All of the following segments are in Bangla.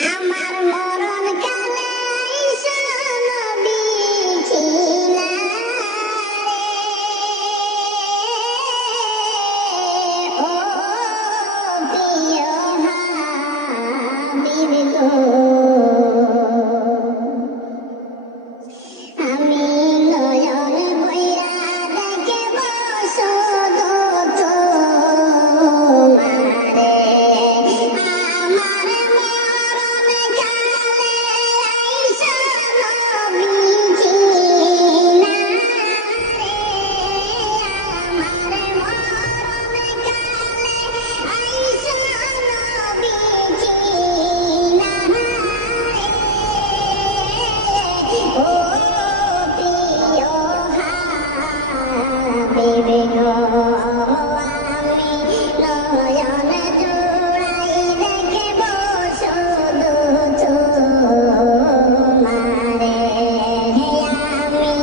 আমার মরণ কালে আইসা নবী ছিলা রে, ও প্রিয় হাবিব গো, আমি নয়ন ভইরা দেখিব শুধু তোমারে। আমার মরণ কালে আইসা নবীজি না রে, আমার মরণ কালে আইসা নবীজি না রে, ও প্রিয় হাবিব গো, আমি নয়ন জুড়াই দেখিব শুধু তোমারে। আমি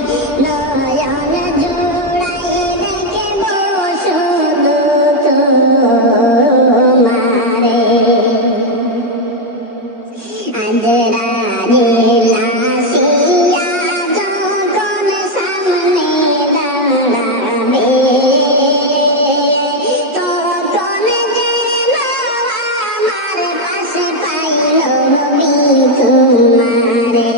নয়ন জুড়াই দেখিব শুধু তোমারে। আজরাইল আসিয়া যখন সামনে দাঁড়াবে, তখন যেন আমার পাশে পাইল নবী তোমারে।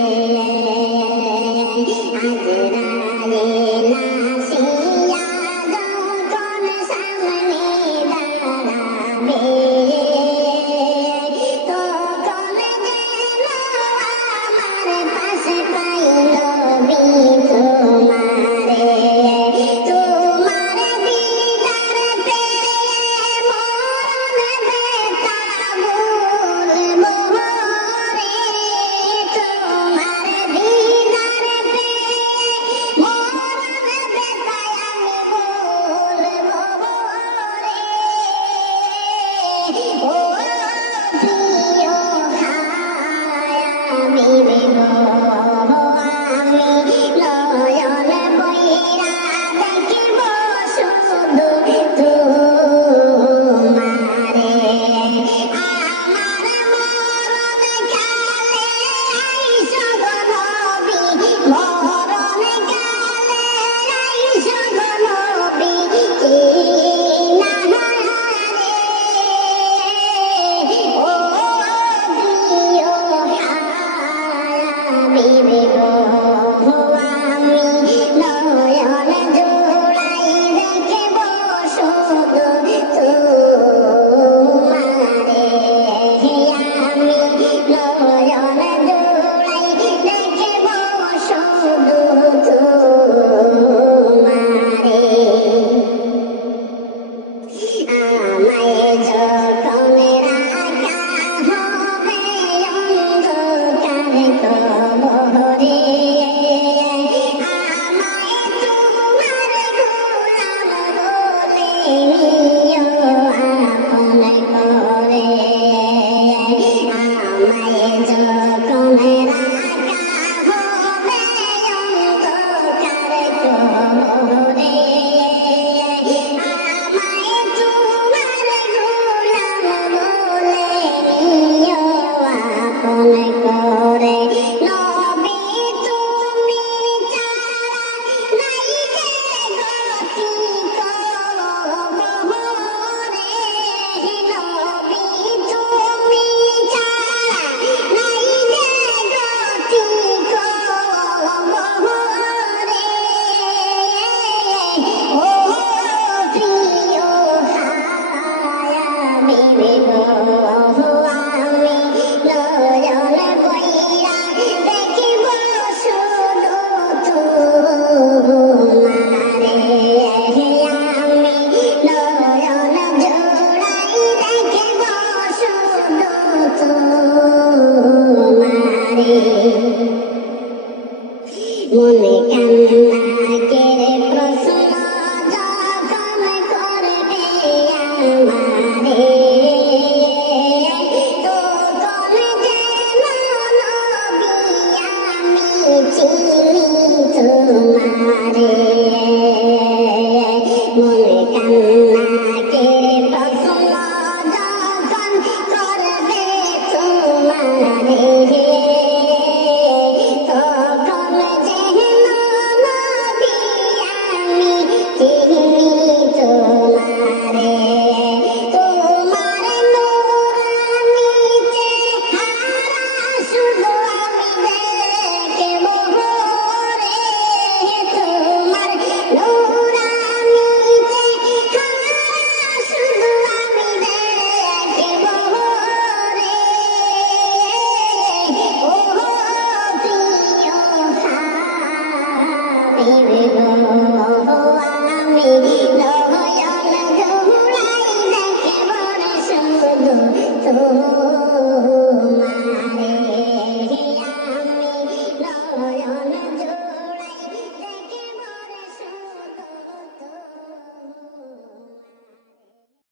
আজরাইল আসিয়া যখন সামনে দাঁড়াবে, তখন যেন আমার পাশে পাইল নবী তোমারে। তোমার দিদার পেয়ে মরণ ব্যথা ভুলব রে, তোমার দিদার পেয়ে মরণ ব্যথা আমি ভুলব রে, ও প্রিয় হাবিব গো, আমি নয়ন বইরা দেখিব শুধু তোমারে। আমার মরণ কালে আইসা গো নবী, মরণ কালে আইসা গো নবী না রে, ও প্রিয় হাবিব গো, আমি নয়ন জুড়াই দেখিব শুধু তোমারে। আমি নয়ন জুড়াই দেখিব শুধু তোমারে। আমায় যখন রাখা হবে অন্ধকার কবরে, আমায় তোমার গোলাম বলে নিও আপন করে। আমায় যখন রাখা হবে অন্ধকার কবরে, আমায় তোমার গোলাম বলে নিও আপন করে। নবী তুমি ছাড়া নাই যে গতি কবরে, নবী তুমি ছাড়া নাই যে গতি কবরে, ও প্রিয় হাবিব গো, আমি নয়ন বইরা দেখিব শুধু তোমারে। আমি নয়ন জোড়াই দেখিব শুধু তোমারে। মনে কান্নাকে প্রশ্ন যখন করবে আমারে, তখন যেন নবী আমি চিনি তোমারে। মনে কান্নাকে প্রশ্ন যখন করবে তোমারে, তো